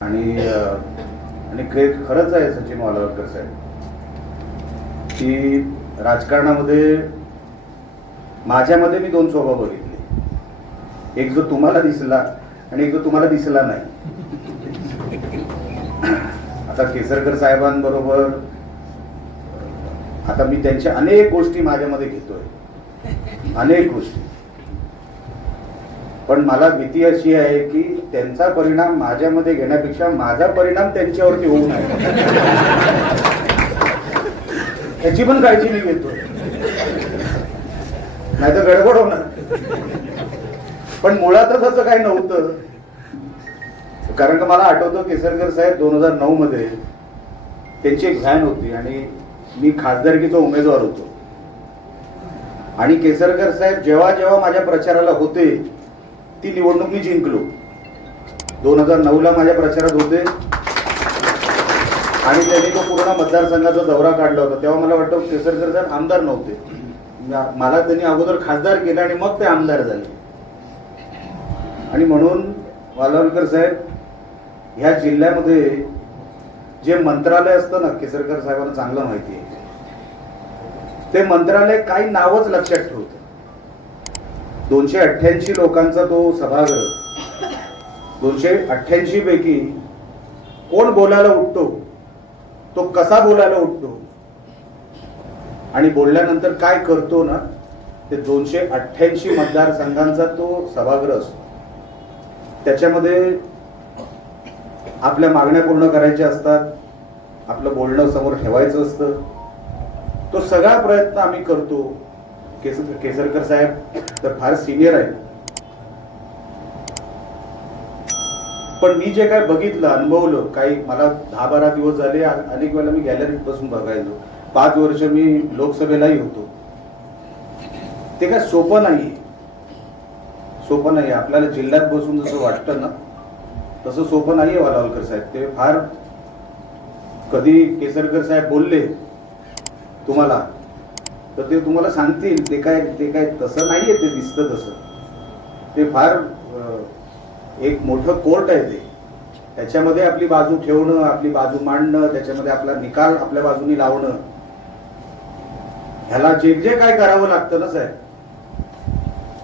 आणि आणि खे खरंच आहे सचिन वालावलकर साहेब. की राजकारणामध्ये माझ्यामध्ये मी दोन स्वभाव बघितले. एक जो तुम्हाला दिसला आणि एक जो तुम्हाला दिसला नाही. आता केसरकर साहेबांबरोबर आता मी त्यांच्या अनेक गोष्टी माझ्यामध्ये घेतोय. अनेक गोष्टी. पण मला भीती अशी आहे की त्यांचा परिणाम माझ्यामध्ये घेण्यापेक्षा माझा परिणाम त्यांच्यावरती होऊ नये. त्याची पण काळजी मी घेतो नाही तर गडबड होणार. पण मुळातच असं काही नव्हतं. कारण का मला आठवतं केसरकर साहेब दोन हजार नऊ मध्ये त्यांची एक व्हॅन होती आणि मी खासदारकीचा उमेदवार होतो. आणि केसरकर साहेब जेव्हा जेव्हा माझ्या प्रचाराला होते ती निवडणूक मी जिंकलो. दोन हजार नऊ ला माझ्या प्रचारात होते. आणि त्यांनी तो पूर्ण मतदारसंघाचा दौरा काढला होता. तेव्हा मला वाटतं केसरकर सर आमदार नव्हते. मला त्यांनी अगोदर खासदार केलं आणि मग ते आमदार झाले. आणि म्हणून वालावलकर साहेब ह्या जिल्ह्यामध्ये जे मंत्रालय असतं ना केसरकर साहेबांना चांगलं माहिती आहे. ते मंत्रालय काही नावच लक्षात ठेवतं. दोनशे अठ्ठ्याऐंशी लोकांचा तो सभागृह. दोनशे अठ्ठ्याऐंशी पैकी कोण बोलायला उठतो? तो कसा बोलायला उठतो? आणि बोलल्यानंतर काय करतो ना ते दोनशे अठ्ठ्याऐंशी मतदारसंघांचा तो सभागृह असतो. त्याच्यामध्ये आपल्या मागण्या पूर्ण करायच्या असतात आपलं बोलणं समोर ठेवायचं असतं. तो सगळा प्रयत्न आम्ही करतो. केस केसरकर साहेब तर फार सिनियर आहेत. पण मी जे काय बघितलं अनुभवलं काही मला दहा बारा दिवस झाले अनेक वेळेला मी गॅलरीत बसून बघायचो. पाच वर्ष मी लोकसभेलाही होतो. ते काय सोपं नाही सोपं नाही आपल्याला जिल्ह्यात बसून जसं वाटतं ना तसं सोपं नाही आहे वालावलकर साहेब. ते फार कधी केसरकर साहेब बोलले तुम्हाला तर ते तुम्हाला सांगतील ते काय ते काय तसं नाहीये ते दिसतं तसं. ते फार एक मोठं कोर्ट आहे ते. त्याच्यामध्ये आपली बाजू ठेवणं आपली बाजू मांडणं त्याच्यामध्ये आपला निकाल आपल्या बाजूनी लावणं. ह्याला जे जे काय करावं लागतं ना साहेब?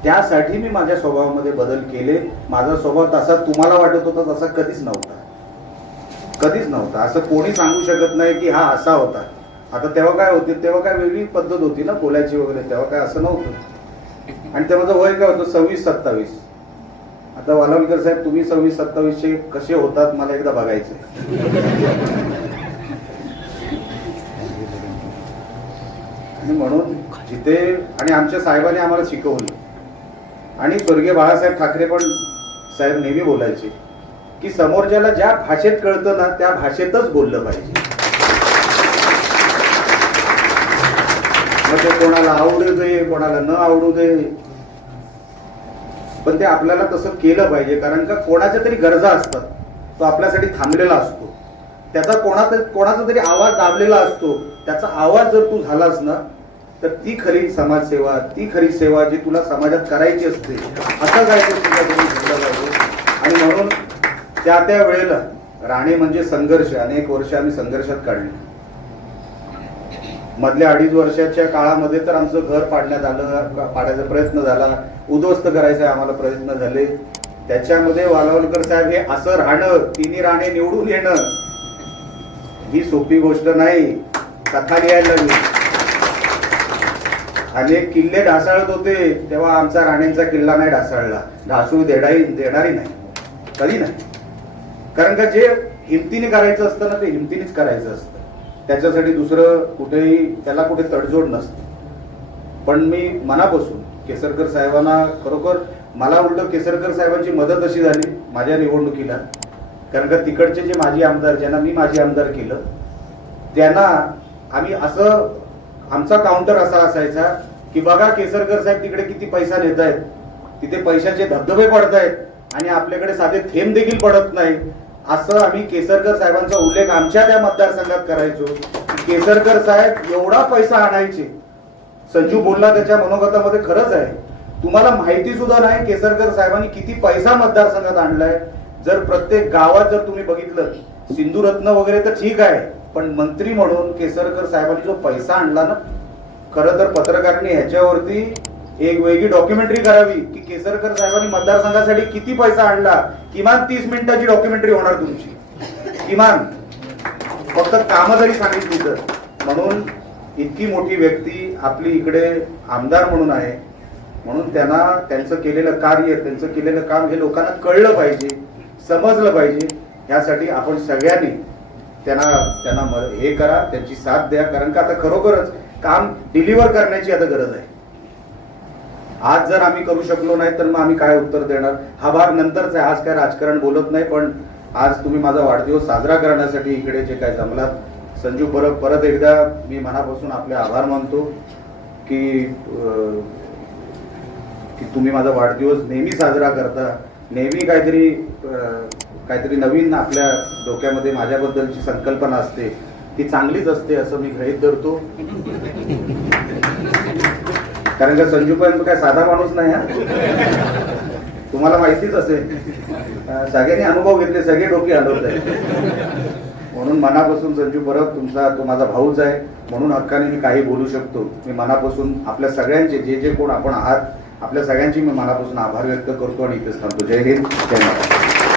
त्यासाठी मी माझ्या स्वभावामध्ये बदल केले. माझा स्वभाव तसा तुम्हाला वाटत होता तसा कधीच नव्हता. कधीच नव्हता. असं कोणी सांगू शकत नाही की हा असा होता. आता तेव्हा काय होते तेव्हा काय वेगळी पद्धत होती ना बोलायची वगैरे तेव्हा काय असं नव्हतं. आणि तेव्हा वय काय होतं सव्वीस सत्तावीस. आता वालावलकर साहेब तुम्ही सव्वीस सत्तावीसचे कसे होतात मला एकदा बघायचं. आणि म्हणून जिथे आणि आमच्या साहेबांनी आम्हाला शिकवलं. आणि स्वर्गीय बाळासाहेब ठाकरे पण साहेब नेहमी बोलायचे की समोरच्याला ज्या भाषेत कळतं ना त्या भाषेतच बोललं पाहिजे. ते कोणाला आवडू दे कोणाला न आवडू दे. पण ते आपल्याला तसं केलं पाहिजे कारण का कोणाच्या तरी गरजा असतात. तो आपल्यासाठी थांबलेला असतो. त्याचा कोणाचा कोणाचा तरी आवाज दाबलेला असतो. त्याचा आवाज जर तू झालास ना तर ती खरी समाजसेवा ती खरी सेवा जी तुला समाजात करायची असते असं काय तुझ्याकडून घडलं पाहिजे आणि म्हणून त्या त्या वेळेला राणे म्हणजे संघर्ष. अनेक वर्ष आम्ही संघर्षात काढली. मधल्या अडीच वर्षाच्या काळामध्ये तर आमचं घर पाडण्यात आलं पाडायचा प्रयत्न झाला. उद्ध्वस्त करायचा आम्हाला प्रयत्न झाले. त्याच्यामध्ये वालावलकर साहेब हे असं राहणं तिन्ही राणे निवडून येणं ही सोपी गोष्ट नाही. कथा लिहायला लागली. अनेक किल्ले ढासाळत होते तेव्हा आमचा राणेंचा किल्ला नाही ढासाळला. ढासूळ देणारी देणारी नाही. कधी नाही. कारण का जे हिमतीने करायचं असतं ना ते हिमतीनेच करायचं असतं. त्याच्यासाठी दुसरं कुठेही त्याला कुठे तडजोड नसते. पण मी मनापासून केसरकर साहेबांना खरोखर मला उलट केसरकर साहेबांची मदत अशी झाली माझ्या निवडणुकीला. कारण का तिकडचे जे माजी आमदार ज्यांना मी माजी आमदार केलं त्यांना आम्ही असं आमचा काउंटर असा असायचा की बघा केसरकर साहेब तिकडे किती पैसा नेत आहेत तिथे पैशाचे धबधबे पडत आहेत आणि आपल्याकडे साधे थेंब देखील पडत नाही असं आम्ही केसरकर साहेबांचा उल्लेख आमच्या त्या मतदारसंघात करायचो. केसरकर साहेब एवढा पैसा आणायचे. संजू बोलला त्याच्या मनोगतामध्ये खरंच आहे. तुम्हाला माहिती सुद्धा नाही केसरकर साहेबांनी किती पैसा मतदारसंघात आणलाय. जर प्रत्येक गावात जर तुम्ही बघितलं सिंधुरत्न वगैरे तर ठीक आहे. पण मंत्री म्हणून केसरकर साहेबांनी जो पैसा आणला ना खरं तर पत्रकारांनी ह्याच्यावरती एक वेगळी डॉक्युमेंटरी करावी की केसरकर साहेबांनी मतदारसंघासाठी किती पैसा आणला? किमान तीस मिनिटाची डॉक्युमेंटरी होणार तुमची. किमान. फक्त कामं जरी सांगितली तर. म्हणून इतकी मोठी व्यक्ती आपली इकडे आमदार म्हणून आहे. म्हणून त्यांना त्यांचं केलेलं कार्य त्यांचं केलेलं काम हे लोकांना कळलं पाहिजे समजलं पाहिजे. यासाठी आपण सगळ्यांनी त्यांना त्यांना म- हे करा त्यांची साथ द्या. कारण का आता खरोखरच काम डिलिव्हर करण्याची आता गरज आहे. आज जर आम्ही करू शकलो नाही तर मग आम्ही काय उत्तर देणार? हा भाग नंतरच आहे. आज काय राजकारण बोलत नाही पण आज तुम्ही माझा वाढदिवस साजरा करण्यासाठी इकडे जे काय जमलात संजू परत परत एकदा मी मनापासून आपले आभार मानतो की की तुम्ही माझा वाढदिवस नेहमी साजरा करता. नेहमी काहीतरी काहीतरी नवीन आपल्या डोक्यामध्ये माझ्याबद्दलची संकल्पना असते. ती चांगलीच असते असं मी गृहित धरतो. कारण का संजू पण काय साधा माणूस नाही हा? तुम्हाला माहितीच असेल. सगळ्यांनी अनुभव घेतले सगळे डोके हलवत आहेत. म्हणून मनापासून संजू परब तुमचा तो माझा भाऊच आहे. म्हणून हक्काने मी काही बोलू शकतो. मी मनापासून आपल्या सगळ्यांचे जे जे कोण आपण आहात आपल्या सगळ्यांची मी मनापासून आभार व्यक्त करतो आणि इथेच थांबतो. जय हिंद जय महाराज